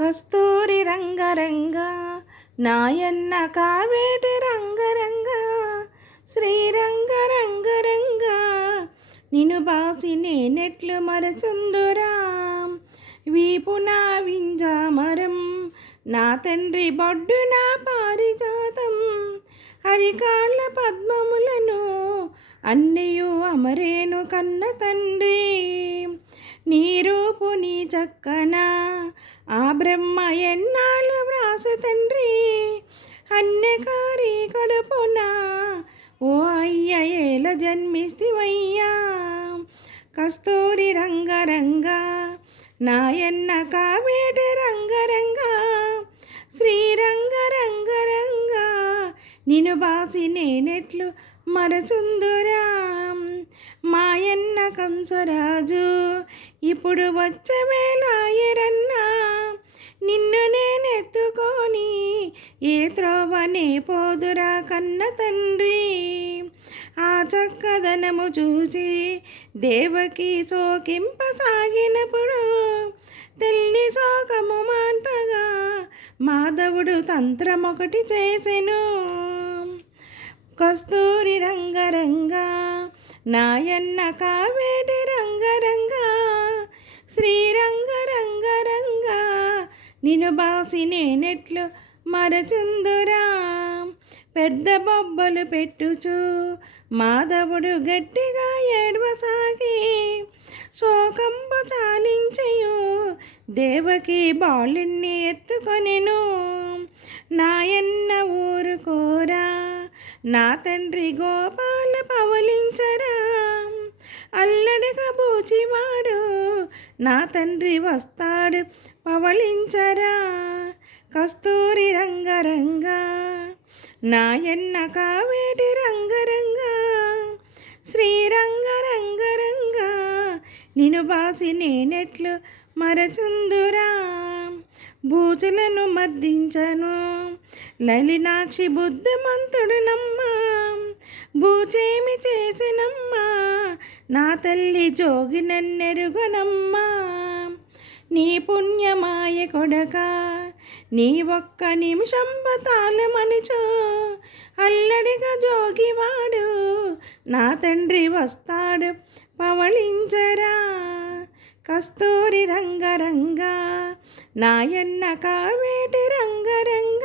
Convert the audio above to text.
కస్తూరి రంగరంగ నాయన్న కావేటి రంగరంగ శ్రీరంగ రంగరంగ నిను బాసి నేనెట్లు మరచుందురా వీపున వింజామరం నా తండ్రి బొడ్డున పారిజాతం హరికాళ్ళ పద్మములను అన్నయు అమరేను కన్న తండ్రి నీ రూపు నీ చక్కన ఆ బ్రహ్మ ఎన్నాళ్ళు వ్రాస తండ్రి అన్నెకారి కడుపున ఓ అయ్య ఏల జన్మిస్తివయ్యా కస్తూరి రంగరంగ నాయన్న కావేటి రంగరంగ శ్రీరంగ రంగరంగ నిను బాసి నేనెట్లు మరచుందురా మాయన్న కంసరాజు ఇప్పుడు వచ్చవేళ ఎరన్నా నిన్ను నేనెత్తుకొని ఏ త్రోవనే పోదురా కన్న తండ్రి ఆ చక్కదనము చూసి దేవకి సోకింపసాగినప్పుడు తెల్లి శోకము మాన్పగా మాధవుడు తంత్రమొకటి చేసెను కస్తూరి రంగరంగ నాయన్న కావేటి రంగరంగ శ్రీరంగ రంగరంగ నిను బాసి నేనెట్లు మరచుందురా పెద్ద బొబ్బలు పెట్టుచు మాధవుడు గట్టిగా ఏడ్వసాగి శోకంబ చాలించయు దేవకి బాలుణ్ణి ఎత్తుకొనెను నాయన్న ఊరుకోరా నా తండ్రి గోపాల పవలించరా అల్లడగా బూచివాడు నా తండ్రి వస్తాడు పవళించరా కస్తూరి రంగరంగ నాయన్న కావేటి రంగరంగ శ్రీరంగ రంగరంగ నిను బాసి నేనెట్లు మరచుందురా భూజులను మర్దించను లలినాక్షి బుద్ధిమంతుడు నమ్మా భూచేమి చేసినమ్మా నా తల్లి జోగి నన్నెరుగనమ్మా నీ పుణ్యమాయ కొడక నీ ఒక్క నిమిషం బతాలమనిచో అల్లడిగా జోగివాడు నా తండ్రి వస్తాడు పవళించరా కస్తూరి రంగరంగ నాయన్న కావేటి రంగరంగ